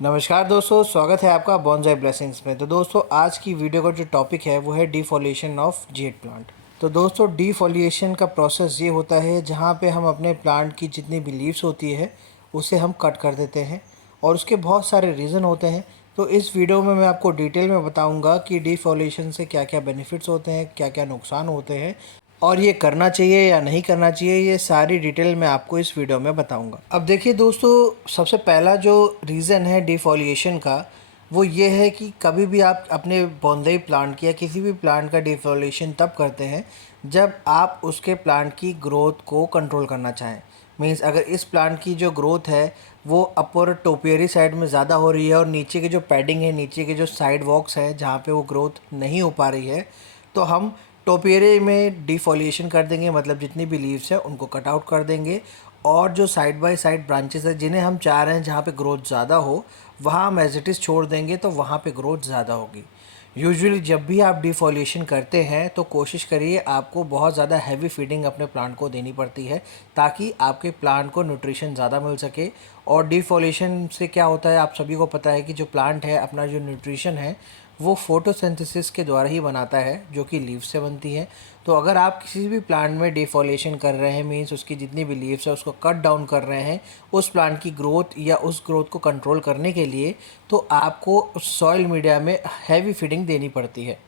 नमस्कार दोस्तों, स्वागत है आपका बॉन्जाई ब्लेसिंग्स में। तो दोस्तों, आज की वीडियो का जो टॉपिक है वो है डिफोलिएशन ऑफ जेड प्लांट। तो दोस्तों, डिफोलिएशन का प्रोसेस ये होता है जहाँ पे हम अपने प्लांट की जितनी भी लीव्स होती है उसे हम कट कर देते हैं और उसके बहुत सारे रीज़न होते हैं। तो इस वीडियो में मैं आपको डिटेल में बताऊंगा कि डिफोलिएशन से क्या क्या बेनिफिट्स होते हैं, क्या क्या नुकसान होते हैं और ये करना चाहिए या नहीं करना चाहिए, ये सारी डिटेल मैं आपको इस वीडियो में बताऊंगा। अब देखिए दोस्तों, सबसे पहला जो रीज़न है डिफोलिएशन का वो ये है कि कभी भी आप अपने बॉन्साई प्लांट की या किसी भी प्लांट का डिफोलिएशन तब करते हैं जब आप उसके प्लांट की ग्रोथ को कंट्रोल करना चाहें। मीन्स अगर इस प्लांट की जो ग्रोथ है वो अपर टोपियरी साइड में ज़्यादा हो रही है और नीचे की जो पैडिंग है, नीचे के जो साइड वॉक्स है जहाँ पे वो ग्रोथ नहीं हो पा रही है, तो हम टोपियरी में डिफोलिएशन कर देंगे। मतलब जितनी भी लीव्स है उनको कट आउट कर देंगे और जो साइड बाय साइड ब्रांचेस है जिन्हें हम चाह रहे हैं जहाँ पे ग्रोथ ज़्यादा हो, वहाँ हम एज इट इज़ छोड़ देंगे तो वहाँ पे ग्रोथ ज़्यादा होगी। यूजुअली जब भी आप डिफोलिएशन करते हैं तो कोशिश करिए, आपको बहुत ज़्यादा हैवी फीडिंग अपने प्लांट को देनी पड़ती है ताकि आपके प्लांट को न्यूट्रिशन ज़्यादा मिल सके। और डिफोलिएशन से क्या होता है, आप सभी को पता है कि जो प्लांट है अपना जो न्यूट्रिशन है वो फोटोसिंथेसिस के द्वारा ही बनाता है, जो कि लीव्स से बनती है। तो अगर आप किसी भी प्लांट में डिफोलिएशन कर रहे हैं, मीन्स उसकी जितनी भी लीव्स है उसको कट डाउन कर रहे हैं उस प्लांट की ग्रोथ या उस ग्रोथ को कंट्रोल करने के लिए, तो आपको उस सॉइल मीडिया में हैवी फीडिंग देनी पड़ती है।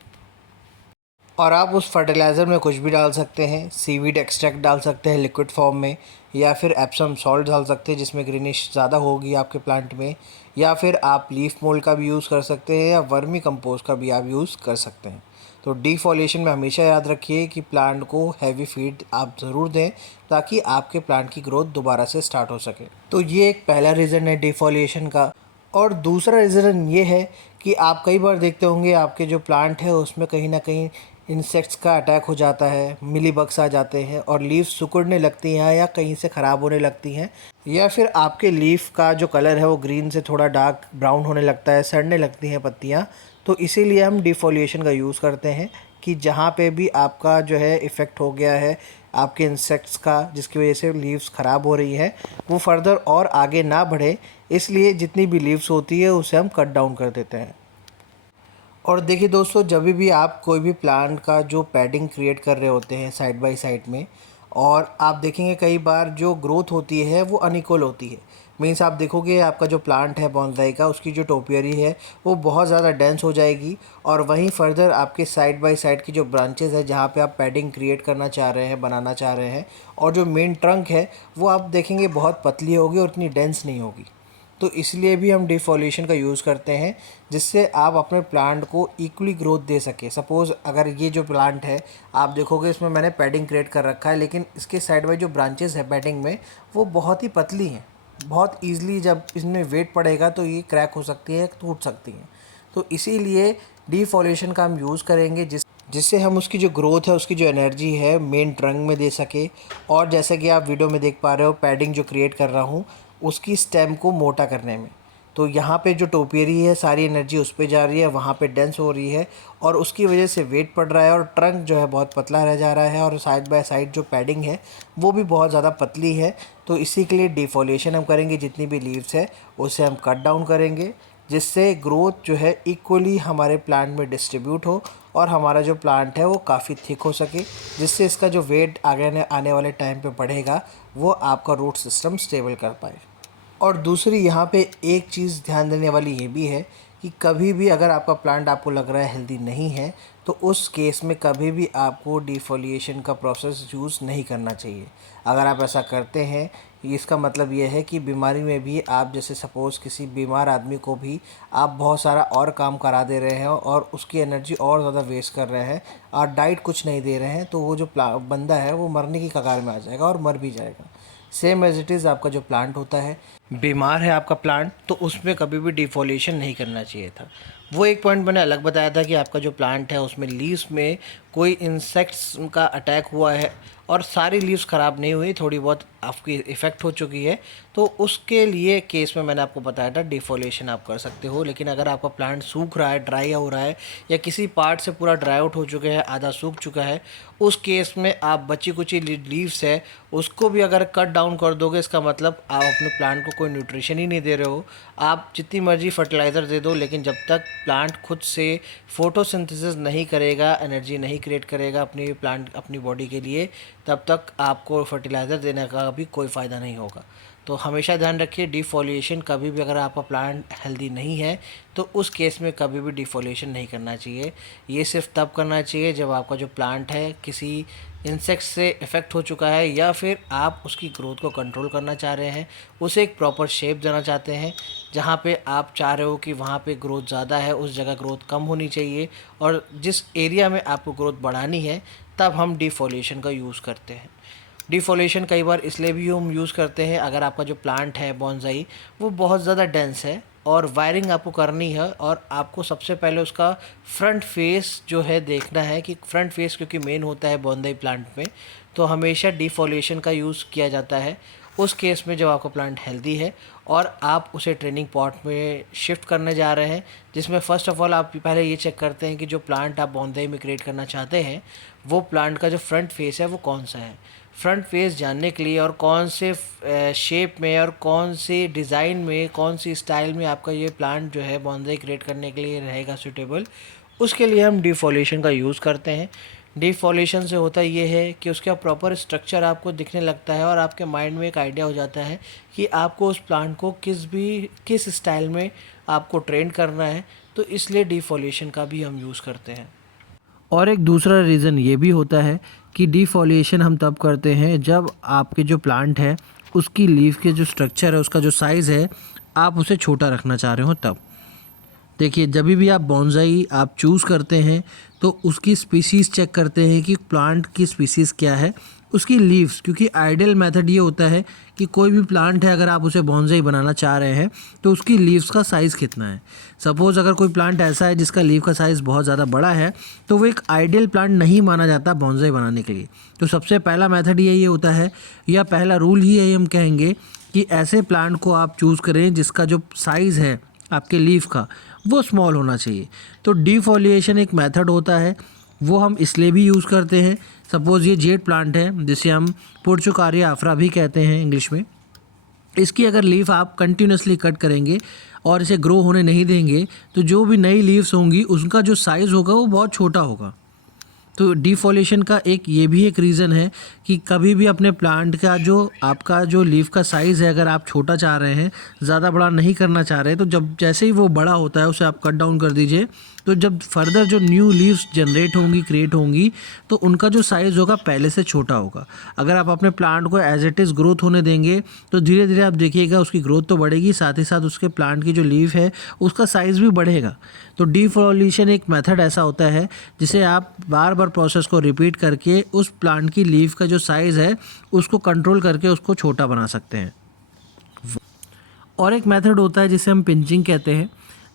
और आप उस फर्टिलाइज़र में कुछ भी डाल सकते हैं। सीवीड एक्सट्रैक्ट डाल सकते हैं लिक्विड फॉर्म में, या फिर एप्सम सॉल्ट डाल सकते हैं जिसमें ग्रीनिश ज़्यादा होगी आपके प्लांट में, या फिर आप लीफ मोल्ड का भी यूज़ कर सकते हैं या वर्मी कंपोस्ट का भी आप यूज़ कर सकते हैं। तो डिफोलिएशन में हमेशा याद रखिए कि प्लांट को हैवी फीड आप ज़रूर दें ताकि आपके प्लांट की ग्रोथ दोबारा से स्टार्ट हो सके। तो ये एक पहला रीज़न है डिफोलिएशन का। और दूसरा रीज़न ये है कि आप कई बार देखते होंगे आपके जो प्लांट है उसमें कहीं ना कहीं इंसेक्ट्स का अटैक हो जाता है, मिलीबग्स आ जाते हैं और लीव्स सिकुड़ने लगती हैं या कहीं से ख़राब होने लगती हैं, या फिर आपके लीफ का जो कलर है वो ग्रीन से थोड़ा डार्क ब्राउन होने लगता है, सड़ने लगती हैं पत्तियाँ। तो इसीलिए हम डिफोलिएशन का यूज़ करते हैं कि जहाँ पे भी आपका जो है इफ़ेक्ट हो गया है आपके इंसेक्ट्स का, जिसकी वजह से लीव्स ख़राब हो रही है, वो फर्दर और आगे ना बढ़े, इसलिए जितनी भी लीव्स होती है उसे हम कट डाउन कर देते हैं। और देखिए दोस्तों, जब भी आप कोई भी प्लांट का जो पैडिंग क्रिएट कर रहे होते हैं साइड बाय साइड में, और आप देखेंगे कई बार जो ग्रोथ होती है वो अनइक्वल होती है। मीन्स आप देखोगे आपका जो प्लांट है बॉन्साई का, उसकी जो टोपियरी है वो बहुत ज़्यादा डेंस हो जाएगी, और वहीं फर्दर आपके साइड बाय साइड की जो ब्रांचेस है जहाँ पे आप पैडिंग क्रिएट करना चाह रहे हैं, बनाना चाह रहे हैं, और जो मेन ट्रंक है वो आप देखेंगे बहुत पतली होगी और इतनी डेंस नहीं होगी। तो इसलिए भी हम डिफोलिएशन का यूज़ करते हैं जिससे आप अपने प्लांट को इक्वली ग्रोथ दे सके। सपोज़ अगर ये जो प्लांट है आप देखोगे इसमें मैंने पैडिंग क्रिएट कर रखा है, लेकिन इसके साइड में जो ब्रांचेस है पैडिंग में वो बहुत ही पतली हैं। बहुत ईज़िली जब इसमें वेट पड़ेगा तो ये क्रैक हो सकती है, टूट सकती हैं। तो इसीलिए डिफोलिएशन का हम यूज़ करेंगे जिससे हम उसकी जो ग्रोथ है, उसकी जो एनर्जी है मेन ट्रंक में दे सके। और जैसे कि आप वीडियो में देख पा रहे हो, पैडिंग जो क्रिएट कर रहा हूँ उसकी स्टेम को मोटा करने में। तो यहाँ पे जो टोपियरी है सारी एनर्जी उस पे जा रही है, वहाँ पे डेंस हो रही है और उसकी वजह से वेट पड़ रहा है और ट्रंक जो है बहुत पतला रह जा रहा है, और साइड बाय साइड जो पैडिंग है वो भी बहुत ज़्यादा पतली है। तो इसी के लिए डिफोलिएशन हम करेंगे, जितनी भी लीव्स है उसे हम कट डाउन करेंगे जिससे ग्रोथ जो है इक्वली हमारे प्लांट में डिस्ट्रीब्यूट हो और हमारा जो प्लांट है वो काफ़ी थिक हो सके, जिससे इसका जो वेट आगे आने वाले टाइम पे बढ़ेगा वो आपका रूट सिस्टम स्टेबल कर पाए। और दूसरी यहाँ पे एक चीज़ ध्यान देने वाली ये भी है कि कभी भी अगर आपका प्लांट आपको लग रहा है हेल्दी नहीं है, तो उस केस में कभी भी आपको डिफोलिएशन का प्रोसेस यूज़ नहीं करना चाहिए। अगर आप ऐसा करते हैं, इसका मतलब ये है कि बीमारी में भी आप, जैसे सपोज़ किसी बीमार आदमी को भी आप बहुत सारा और काम करा दे रहे हैं और उसकी एनर्जी और ज़्यादा वेस्ट कर रहे हैं और डाइट कुछ नहीं दे रहे हैं, तो वो जो बंदा है वो मरने की कगार में आ जाएगा और मर भी जाएगा। सेम एज इट इज़ आपका जो प्लांट होता है, बीमार है आपका प्लांट, तो उसमें कभी भी डिफोलिएशन नहीं करना चाहिए था। वो एक पॉइंट मैंने अलग बताया था कि आपका जो प्लांट है उसमें लीव्स में कोई इंसेक्ट्स का अटैक हुआ है और सारी लीव्स ख़राब नहीं हुई, थोड़ी बहुत आपकी इफ़ेक्ट हो चुकी है, तो उसके लिए केस में मैंने आपको बताया था डिफोलिएशन आप कर सकते हो। लेकिन अगर आपका प्लांट सूख रहा है, ड्राई हो रहा है या किसी पार्ट से पूरा ड्राई आउट हो चुका है, आधा सूख चुका है, उस केस में आप बची कुची लीव्स है उसको भी अगर कट डाउन कर दोगे, इसका मतलब आप अपने प्लांट को कोई न्यूट्रिशन ही नहीं दे रहे हो। आप जितनी मर्जी फर्टिलाइज़र दे दो, लेकिन जब तक प्लांट खुद से फोटोसिंथेसिस नहीं करेगा, एनर्जी नहीं क्रिएट करेगा अपनी प्लांट अपनी बॉडी के लिए, तब तक आपको फर्टिलाइज़र देने का भी कोई फ़ायदा नहीं होगा। तो हमेशा ध्यान रखिए, डिफोलिएशन कभी भी, अगर आपका प्लांट हेल्दी नहीं है तो उस केस में कभी भी डिफोलिएशन नहीं करना चाहिए। ये सिर्फ तब करना चाहिए जब आपका जो प्लांट है किसी इंसेक्ट से इफ़ेक्ट हो चुका है या फिर आप उसकी ग्रोथ को कंट्रोल करना चाह रहे हैं, उसे एक प्रॉपर शेप देना चाहते हैं। जहाँ पे आप चाह रहे हो कि वहाँ पे ग्रोथ ज़्यादा है उस जगह ग्रोथ कम होनी चाहिए, और जिस एरिया में आपको ग्रोथ बढ़ानी है तब हम डिफोलिएशन का यूज़ करते हैं। डिफोलेशन कई बार इसलिए भी हम यूज़ करते हैं, अगर आपका जो प्लांट है बॉन्साई वो बहुत ज़्यादा डेंस है और वायरिंग आपको करनी है, और आपको सबसे पहले उसका फ्रंट फेस जो है देखना है कि फ्रंट फेस क्योंकि मेन होता है बॉन्साई प्लांट में, तो हमेशा डिफोलेशन का यूज़ किया जाता है। उस केस में जब आपका प्लांट हेल्दी है और आप उसे ट्रेनिंग पॉट में शिफ्ट करने जा रहे हैं, जिसमें फ़र्स्ट ऑफ़ ऑल आप पहले ये चेक करते हैं कि जो प्लांट आप बॉन्साई में क्रिएट करना चाहते हैं वो प्लांट का जो फ्रंट फेस है वो कौन सा है। फ्रंट फेस जानने के लिए और कौन से शेप में और कौन सी डिज़ाइन में कौन सी स्टाइल में आपका ये प्लांट जो है बॉन्साई क्रिएट करने के लिए रहेगा सूटेबल, उसके लिए हम डिफोलेशन का यूज़ करते हैं। डिफोलेशन से होता ये है कि उसका प्रॉपर स्ट्रक्चर आपको दिखने लगता है और आपके माइंड में एक आइडिया हो जाता है कि आपको उस प्लांट को किस स्टाइल में आपको ट्रेन करना है, तो इसलिए डिफोलेशन का भी हम यूज़ करते हैं। और एक दूसरा रीज़न ये भी होता है कि डिफोलिएशन हम तब करते हैं जब आपके जो प्लांट है उसकी लीफ के जो स्ट्रक्चर है, उसका जो साइज़ है, आप उसे छोटा रखना चाह रहे हो तब। देखिए, जब भी आप बॉन्साई आप चूज़ करते हैं तो उसकी स्पीसीज़ चेक करते हैं कि प्लांट की स्पीसीज़ क्या है, उसकी लीव्स, क्योंकि आइडियल मेथड ये होता है कि कोई भी प्लांट है अगर आप उसे बॉन्साई बनाना चाह रहे हैं तो उसकी लीव्स का साइज़ कितना है। सपोज़ अगर कोई प्लांट ऐसा है जिसका लीव का साइज़ बहुत ज़्यादा बड़ा है तो वो एक आइडियल प्लांट नहीं माना जाता बॉन्साई बनाने के लिए। तो सबसे पहला मेथड यही होता है, या पहला रूल ही यही हम कहेंगे कि ऐसे प्लांट को आप चूज़ करें जिसका जो साइज़ है आपके लीफ का वो स्मॉल होना चाहिए। तो डिफोलिएशन एक मेथड होता है, वो हम इसलिए भी यूज़ करते हैं। सपोज़ ये जेड प्लांट है जिसे हम पोर्चुकारिया आफ्रा भी कहते हैं इंग्लिश में। इसकी अगर लीफ आप कंटिन्यूसली कट करेंगे और इसे ग्रो होने नहीं देंगे तो जो भी नई लीव्स होंगी उसका जो साइज़ होगा वो बहुत छोटा होगा। तो डिफोलेशन का ये भी एक रीज़न है कि कभी भी अपने प्लांट का जो आपका जो लीफ का साइज़ है अगर आप छोटा चाह रहे हैं, ज़्यादा बड़ा नहीं करना चाह रहे, तो जब जैसे ही वो बड़ा होता है उसे आप कट डाउन कर दीजिए। तो जब फर्दर जो न्यू लीव्स जनरेट होंगी, क्रिएट होंगी, तो उनका जो साइज़ होगा पहले से छोटा होगा। अगर आप अपने प्लांट को एज इट इज़ ग्रोथ होने देंगे तो धीरे धीरे आप देखिएगा उसकी ग्रोथ तो बढ़ेगी, साथ ही साथ उसके प्लांट की जो लीफ है उसका साइज़ भी बढ़ेगा। तो डिफोलिएशन एक मेथड ऐसा होता है जिसे आप बार बार प्रोसेस को रिपीट करके उस प्लांट की लीफ का जो साइज़ है उसको कंट्रोल करके उसको छोटा बना सकते हैं। और एक मेथड होता है जिसे हम पिंचिंग कहते हैं।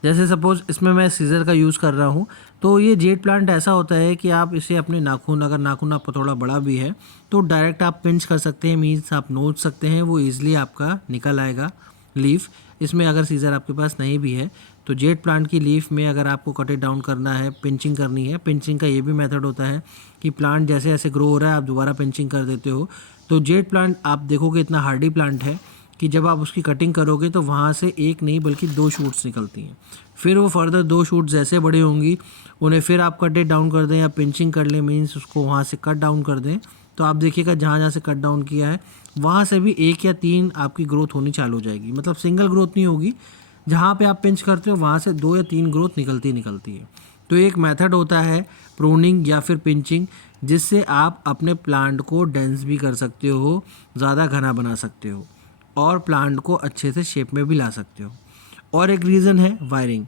जैसे सपोज़ इसमें मैं सीज़र का यूज़ कर रहा हूँ, तो ये जेड प्लांट ऐसा होता है कि आप इसे अपने नाखून, अगर नाखून आपको थोड़ा बड़ा भी है तो डायरेक्ट आप पिंच कर सकते हैं, मीन्स आप नोच सकते हैं, वो ईज़िली आपका निकल आएगा लीफ। इसमें अगर सीज़र आपके पास नहीं भी है तो जेड प्लांट की लीफ में अगर आपको कट इट डाउन करना है, पिंचिंग करनी है, पिंचिंग का ये भी मेथड होता है कि प्लांट जैसे जैसे ग्रो हो रहा है आप दोबारा पिंचिंग कर देते हो। तो जेड प्लांट आप देखोगे इतना हार्डी प्लांट है कि जब आप उसकी कटिंग करोगे तो वहाँ से एक नहीं बल्कि 2 शूट्स निकलती हैं। फिर वो फर्दर 2 शूट जैसे बड़े होंगी उन्हें फिर आप कट इट डाउन कर दें या पिंचिंग कर लें, मीन्स उसको वहाँ से कट डाउन कर दें, तो आप देखिएगा जहाँ जहाँ से कट डाउन किया है वहाँ से भी 1 या 3 आपकी ग्रोथ होनी चालू हो जाएगी। मतलब सिंगल ग्रोथ नहीं होगी, जहाँ पे आप पिंच करते हो वहाँ से 2 या 3 ग्रोथ निकलती है। तो एक मेथड होता है प्रूनिंग या फिर पिंचिंग, जिससे आप अपने प्लांट को डेंस भी कर सकते हो, ज़्यादा घना बना सकते हो और प्लांट को अच्छे से शेप में भी ला सकते हो। और एक रीज़न है वायरिंग।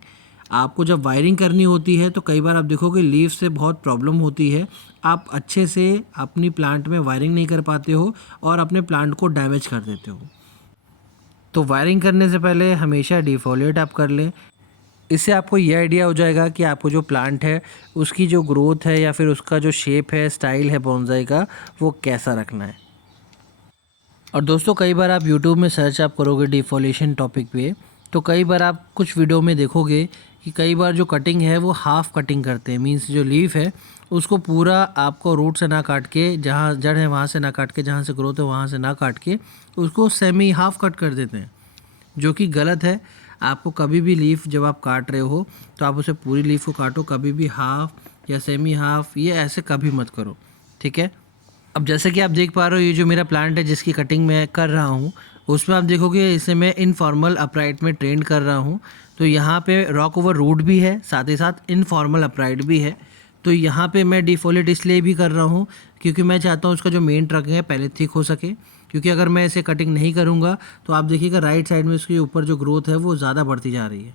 आपको जब वायरिंग करनी होती है तो कई बार आप देखोगे लीफ से बहुत प्रॉब्लम होती है, आप अच्छे से अपनी प्लांट में वायरिंग नहीं कर पाते हो और अपने प्लांट को डैमेज कर देते हो। तो वायरिंग करने से पहले हमेशा डिफोलिएट आप कर लें। इससे आपको ये आइडिया हो जाएगा कि आपको जो प्लांट है उसकी जो ग्रोथ है या फिर उसका जो शेप है, स्टाइल है बोनसाई का, वो कैसा रखना है। और दोस्तों कई बार आप YouTube में सर्च आप करोगे डिफोलिएशन टॉपिक पे, तो कई बार आप कुछ वीडियो में देखोगे कि कई बार जो कटिंग है वो हाफ़ कटिंग करते हैं। मीन्स जो लीफ है उसको पूरा आपको रूट से ना काट के, जहाँ जड़ है वहाँ से ना काट के, जहाँ से ग्रोथ है वहाँ से ना काट के उसको सेमी हाफ़ कट कर देते हैं, जो कि गलत है। आपको कभी भी लीफ जब आप काट रहे हो तो आप उसे पूरी लीफ को काटो, कभी भी हाफ़ या सेमी हाफ़ ये ऐसे कभी मत करो, ठीक है। अब जैसे कि आप देख पा रहे हो, ये जो मेरा प्लांट है जिसकी कटिंग मैं कर रहा हूँ, उसमें आप देखोगे इसे मैं इनफॉर्मल अपराइट में ट्रेन कर रहा हूँ। तो यहाँ पे रॉक ओवर रूट भी है, साथ ही साथ इनफॉर्मल अपराइट भी है। तो यहाँ पे मैं डिफोलेट इसलिए भी कर रहा हूँ क्योंकि मैं चाहता हूँ उसका जो मेन ट्रंक है पहले थिक हो सके, क्योंकि अगर मैं इसे कटिंग नहीं करूँगा तो आप देखिएगा राइट साइड में इसके ऊपर जो ग्रोथ है वो ज़्यादा बढ़ती जा रही है।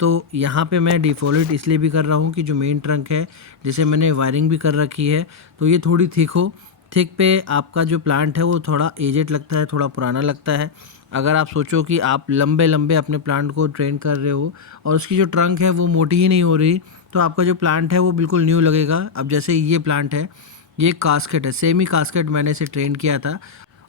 तो यहाँ पे मैं डिफोलेट इसलिए भी कर रहा हूँ कि जो मेन ट्रंक है जिसे मैंने वायरिंग भी कर रखी है तो ये थोड़ी थिक हो। थिक पे आपका जो प्लांट है वो थोड़ा एजेड लगता है, थोड़ा पुराना लगता है। अगर आप सोचो कि आप लंबे लंबे अपने प्लांट को ट्रेन कर रहे हो और उसकी जो ट्रंक है वो मोटी ही नहीं हो रही, तो आपका जो प्लांट है वो बिल्कुल न्यू लगेगा। अब जैसे ये प्लांट है, ये कास्केट है, सेमी कास्केट मैंने इसे ट्रेन किया था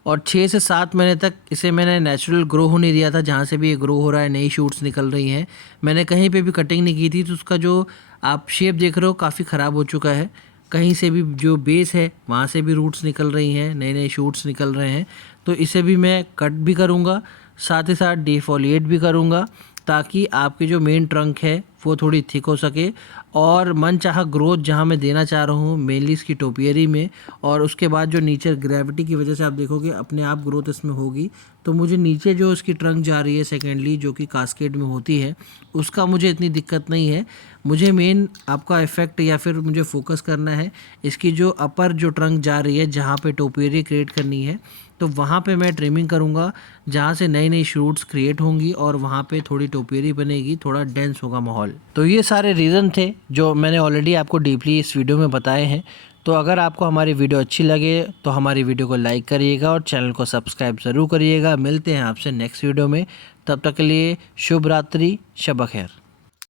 और 6 से 7 महीने तक इसे मैंने नेचुरल ग्रो होने दिया था। जहाँ से भी ये ग्रो हो रहा है नई शूट्स निकल रही हैं, मैंने कहीं पे भी कटिंग नहीं की थी। तो उसका जो आप शेप देख रहे हो काफ़ी ख़राब हो चुका है। कहीं से भी जो बेस है वहाँ से भी रूट्स निकल रही हैं, नए नए शूट्स निकल रहे हैं। तो इसे भी मैं कट भी करूँगा, साथ ही साथ डिफोलिएट भी करूँगा, ताकि आपकी जो मेन ट्रंक है वो थोड़ी थिक हो सके और मनचाहा ग्रोथ जहाँ मैं देना चाह रहा हूँ मेनली इसकी टोपियरी में। और उसके बाद जो नीचे ग्रेविटी की वजह से आप देखोगे अपने आप ग्रोथ इसमें होगी। तो मुझे नीचे जो इसकी ट्रंक जा रही है सेकेंडली जो कि कास्केड में होती है, उसका मुझे इतनी दिक्कत नहीं है। मुझे मेन आपका इफेक्ट या फिर मुझे फोकस करना है इसकी जो अपर जो ट्रंक जा रही है जहाँ पे टोपियरी क्रिएट करनी है, तो वहाँ पे मैं ट्रिमिंग करूँगा जहाँ से नई नई शूट्स क्रिएट होंगी और वहाँ पे थोड़ी टोपियरी बनेगी, थोड़ा डेंस होगा माहौल। तो ये सारे रीज़न थे जो मैंने ऑलरेडी आपको डीपली इस वीडियो में बताए हैं। तो अगर आपको हमारी वीडियो अच्छी लगे तो हमारी वीडियो को लाइक करिएगा और चैनल को सब्सक्राइब ज़रूर करिएगा। मिलते हैं आपसे नेक्स्ट वीडियो में, तब तक के लिए शुभ रात्रि, शब ख़ैर।